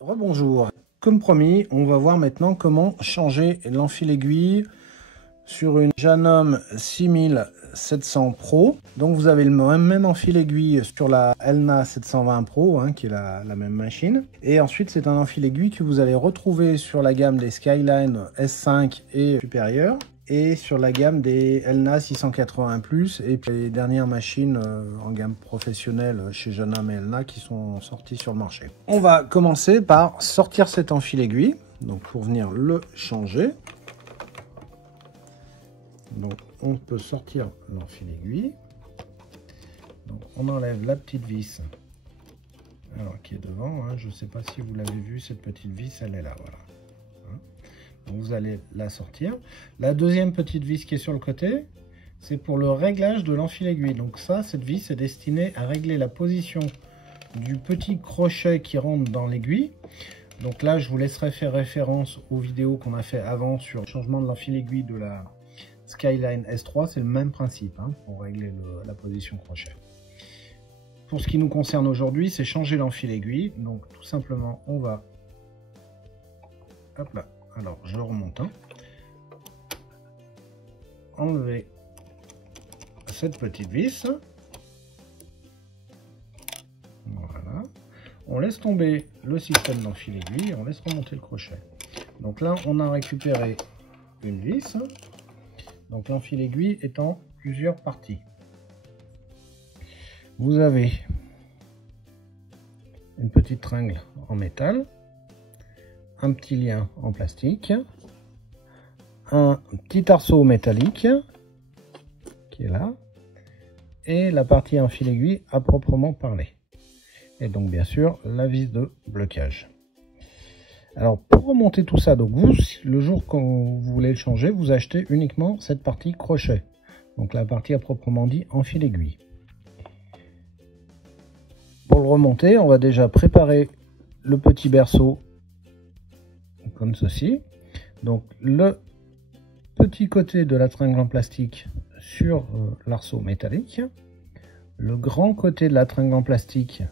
Rebonjour. Comme promis, on va voir maintenant comment changer l'enfil-aiguille sur une Janome 6700 Pro. Donc vous avez le même enfil-aiguille sur la Elna 720 Pro, qui est la même machine. Et ensuite, c'est un enfil-aiguille que vous allez retrouver sur la gamme des Skyline S5 et supérieure, et sur la gamme des Elna 680+, et puis les dernières machines en gamme professionnelle chez Janome et Elna qui sont sorties sur le marché. On va commencer par sortir cet enfil-aiguille, donc pour venir le changer. Donc on peut sortir l'enfil-aiguille. Donc on enlève la petite vis, alors qui est devant, je ne sais pas si vous l'avez vu, cette petite vis, elle est là, voilà. Donc vous allez la sortir. La deuxième petite vis qui est sur le côté, c'est pour le réglage de l'enfil-aiguille. Donc ça, cette vis est destinée à régler la position du petit crochet qui rentre dans l'aiguille. Donc là, je vous laisserai faire référence aux vidéos qu'on a fait avant sur le changement de l'enfil-aiguille de la Skyline S3. C'est le même principe pour régler la position crochet. Pour ce qui nous concerne aujourd'hui, c'est changer l'enfil-aiguille. Donc tout simplement, on va... Hop là. Alors, je remonte. Enlever cette petite vis. Voilà. On laisse tomber le système d'enfil-aiguille et on laisse remonter le crochet. Donc là, on a récupéré une vis. Donc l'enfil-aiguille est en plusieurs parties. Vous avez une petite tringle en métal, un petit lien en plastique, un petit arceau métallique qui est là, et la partie enfil-aiguille à proprement parler. Et donc bien sûr la vis de blocage. Alors pour remonter tout ça, donc vous, le jour quand vous voulez le changer, vous achetez uniquement cette partie crochet, donc la partie à proprement dit enfil-aiguille. Pour le remonter, on va déjà préparer le petit berceau comme ceci. Donc le petit côté de la tringle en plastique sur l'arceau métallique, le grand côté de la tringle en plastique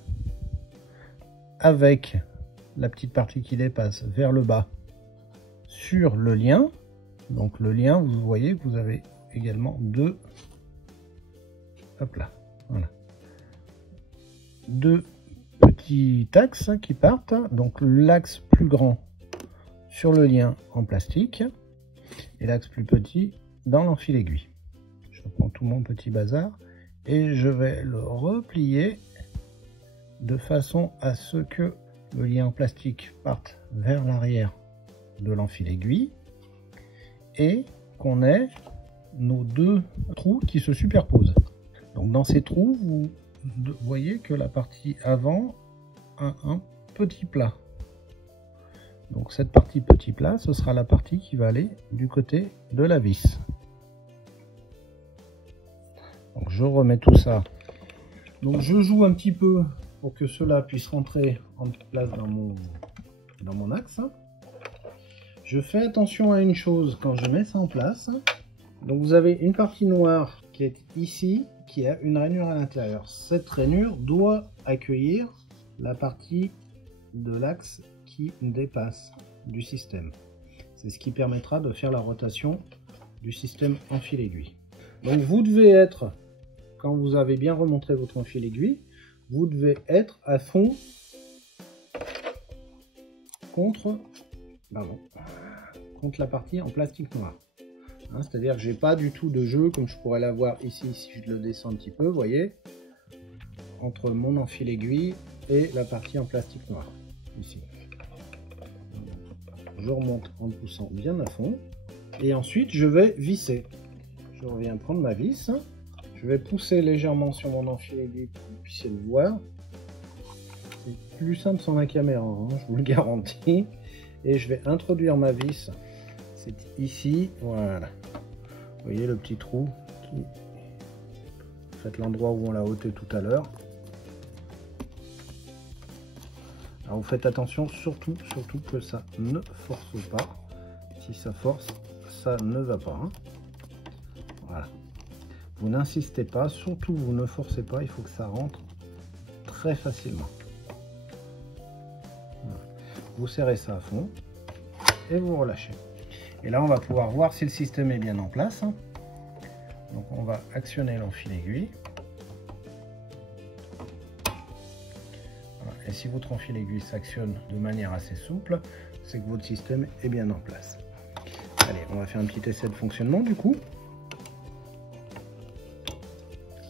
avec la petite partie qui dépasse vers le bas sur le lien. Donc le lien, vous voyez que vous avez également deux, hop là, voilà, deux petits axes qui partent. Donc l'axe plus grand sur le lien en plastique et l'axe plus petit dans l'enfil-aiguille. Je reprends tout mon petit bazar et je vais le replier de façon à ce que le lien en plastique parte vers l'arrière de l'enfil-aiguille et qu'on ait nos deux trous qui se superposent. Donc dans ces trous, vous voyez que la partie avant a un petit plat. Donc cette partie petit plat, ce sera la partie qui va aller du côté de la vis. Donc je remets tout ça. Donc je joue un petit peu pour que cela puisse rentrer en place dans mon axe. Je fais attention à une chose quand je mets ça en place. Donc vous avez une partie noire qui est ici, qui a une rainure à l'intérieur. Cette rainure doit accueillir la partie de l'axe qui dépasse du système. C'est ce qui permettra de faire la rotation du système enfil-aiguille. Donc vous devez être, quand vous avez bien remonté votre enfil-aiguille, vous devez être à fond contre la partie en plastique noir. C'est-à-dire que j'ai pas du tout de jeu comme je pourrais l'avoir ici si je le descends un petit peu, vous voyez, entre mon enfil-aiguille et la partie en plastique noir, ici. Je remonte en poussant bien à fond et ensuite je vais visser. Je reviens prendre ma vis, je vais pousser légèrement sur mon enfil-aiguille pour que vous puissiez le voir. C'est plus simple sans la caméra, je vous le garantis. Et je vais introduire ma vis, c'est ici, voilà. Vous voyez le petit trou qui... Faites l'endroit où on l'a ôté tout à l'heure. Alors vous faites attention, surtout que ça ne force pas. Si ça force, ça ne va pas. Voilà. Vous n'insistez pas, surtout vous ne forcez pas, il faut que ça rentre très facilement. Voilà. vous serrez ça à fond et vous relâchez. Et là, on va pouvoir voir si le système est bien en place. Donc, on va actionner l'enfil aiguille. Voilà. Et si votre enfil aiguille s'actionne de manière assez souple, c'est que votre système est bien en place. Allez, on va faire un petit essai de fonctionnement du coup.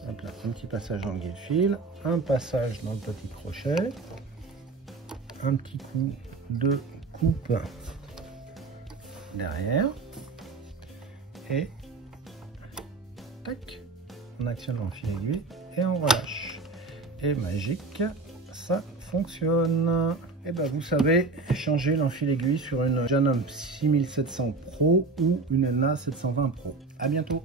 Hop là, un petit passage dans le guide-fil, un passage dans le petit crochet, un petit coup de coupe derrière et tac, on actionne l'enfil aiguille et on relâche. Et magique, ça fonctionne. Et ben vous savez changer l'enfil aiguille sur une Janum 6700 Pro ou une Enna 720 Pro. À bientôt.